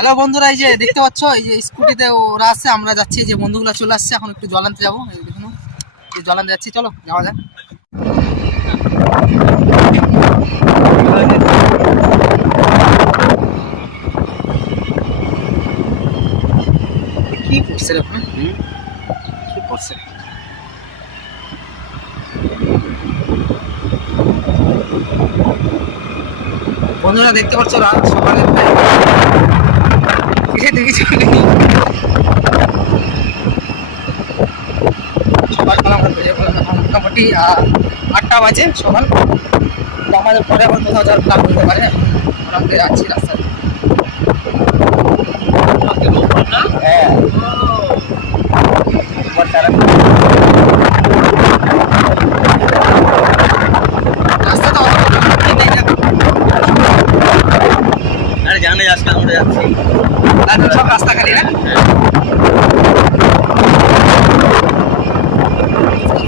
Hello বন্ধুরা, এই যে দেখতে পাচ্ছ, এই যে স্কুটিতে ওরা আসছে, আমরা যাচ্ছি, যে বন্ধুগুলো চলে আসছে। এখন একটু জল আনতে যাবো, এই দেখুন জল আনতে যাচ্ছি, চলো যাওয়া যাক। কি করছে রে ওখানে? কি করছে? বন্ধুরা দেখতে পাচ্ছ, রাত সকালের দেখেছি সকালবেলা মোটামুটি 8টা বাজে সকাল। আমাদের পরে আবার কোথাও যাওয়ার প্ল্যান করতে পারে, আমরা যাচ্ছি রাস্তায়। হ্যাঁ, রাস্তা তো আরে জানে আজকে আমরা যাচ্ছি, সব রাস্তা খালি না।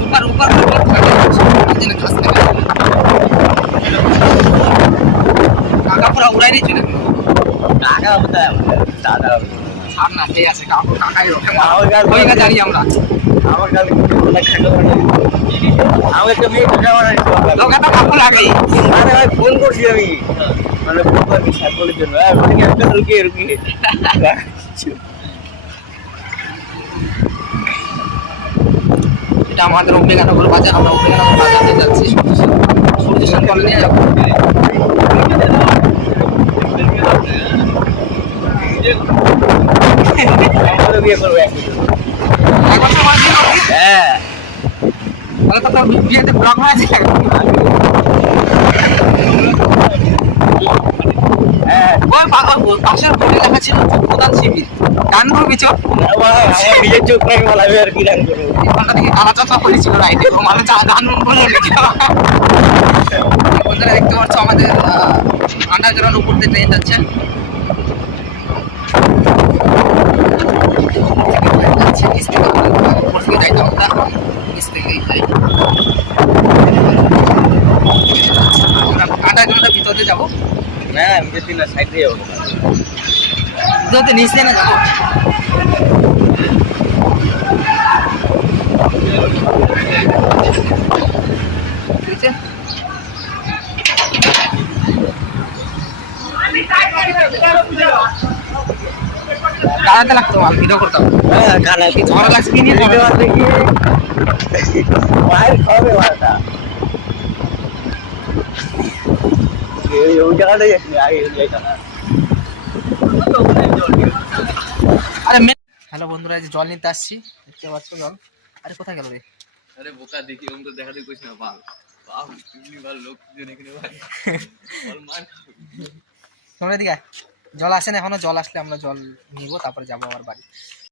ऊपर ऊपर কাকা পুরা উড়াই দিচ্ছে না। টাকা কোথায় দাদা ছাড় না, ঠিক আছে, কাকু কাকাই ওকে আমার কাছে ওই কাজ জানি আমরা। আমার কাছে আমাকে একটা মেয়ে টাকা বানাইছে লোকে তো কাকু লাগাই। আরে ভাই ফোন করছি আমি, মানে ফোন করছি সাইকেলের জন্য। একটা রুকিয়ে রুকিয়ে এটা আমাদের অম্বিকানগর বাজার, আমরা অম্বিকানগর বাজারে যাচ্ছি। সূর্য সন্তান নিয়ে যাবো। বিয়ে করবো হ্যাঁ, তাহলে তো তোর বিয়েতে ব্লগ হয়েছে। ওই পাশের বোর্ডে লেখা ছিল প্রধান শিবির, গান করবি চোখ। আমার নিজের চোখ নাই বলাবি আর কি গান করবো। এখানটা থেকে কালা চাচা করেছিল রাইটে, মানে গান বলে বন্ধুরা দেখতে পাচ্ছ, আমাদের আন্ডারগ্রাউন্ড উপর দিয়ে ট্রেন যাচ্ছে। নিচ থেকে উপর থেকে যাইতাম আমরা, নিচ থেকেই যাই আমরা। আন্ডারগ্রাউন্ডের ভিতরে যাবো না, আমি যদি না সাইড দিয়ে যাবো। যদি নিচ দিয়ে না যাবো। ঠিক আছে, দাঁড়াতে লাগতো, আমি ভিডিও করতাম। খানা কি ঝড় লাগছে কি নিয়ে বাইরে খাবে বারটা ওই জায়গাটাই আগে যাইতাম না। আরে হ্যালো বন্ধুরা, এই যে জল নিতে আসছি, দেখতে পাচ্ছ জল। আরে কোথায় গেল রে? আরে বোকা দেখি ওম তো দেখা দেখি কইছ না বাল বাল ইনি বাল লোক জেনে কিনে ভাই বল মান তোমরা এদিকে আয়। জল আসে না এখনো, জল আসলে আমরা জল নিব, তারপরে যাবো আমার বাড়ি।